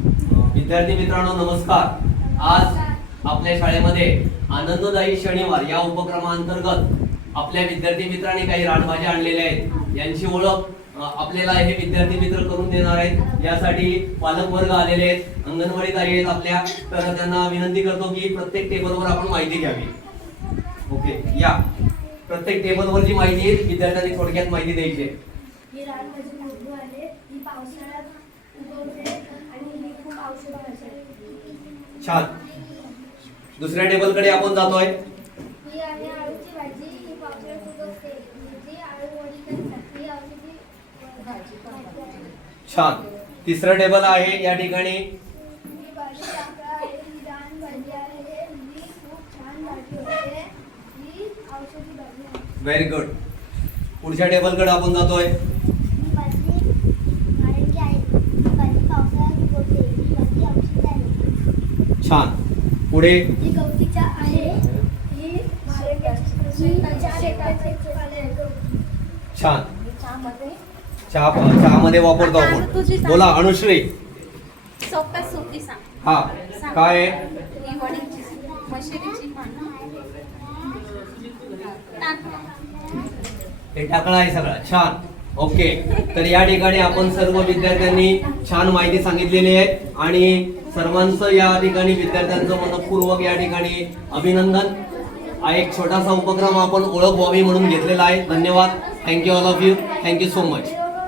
विद्यार्थी मित्रांनो नमस्कार। आज आपल्या शाळेमध्ये आनंददायी शनिवार या उपक्रमांतर्गत आपल्या विद्यार्थी मित्रांनी काही रानभाज्या आणलेल्या आहेत। यांची ओळख आपल्याला हे विद्यार्थी मित्र करून देणार आहेत। यासाठी पालक वर्ग आलेले आहेत, अंगणवाडी ताई आहेत आपल्या, तर त्यांना विनंती करतो की प्रत्येक टेबलवर आपण माहिती घ्यावी। ओके, या प्रत्येक टेबलवर जी माहिती आहे विद्यार्थ्यांनी थोडक्यात माहिती द्यायची आहे। ही रानभाजी मोडू आले, ही पावसाळ्यात उगवते आणि ही खूप औषधी असते। छान। दुसऱ्या टेबलकडे आपण जातोय। ही आहे आळूची भाजी, ही पावसाळ्यात उगवते, जी आळू वडी करतात, ही औषधी भाजी। छान। तिसरं टेबल आहे या ठिकाणी। ही भाजी टाकळा आहे, ही रानभाजी आहे, ही खूप छान भाजी होते, ही औषधी भाजी आहे। Very good. पुढच्या टेबलकडे आपण जातोय। ही भाजी नारंगी आहे, ही भाजी पावसाळ्यात उगवते, ही भाजी औषधी आहे। छान। पुढे ही गवतीच्या आहे, ही छान। चहामध्ये वापरतो आपण। बोला अनुश्री। सोप्या सोपी सांग। हा काय आहे? ही वडीची मशिरीची पानं टाकळा. हे टाकळा आहे सगळं। छान। ओके, तर या ठिकाणी आपण सर्व विद्यार्थ्यांनी छान माहिती सांगितलेली आहे आणि सर्वांचं या ठिकाणी विद्यार्थ्यांचं मनपूर्वक या ठिकाणी अभिनंदन। हा एक छोटासा उपक्रम आपण ओळख व्हावी म्हणून घेतलेला आहे। धन्यवाद। Thank you all of you. Thank you so much.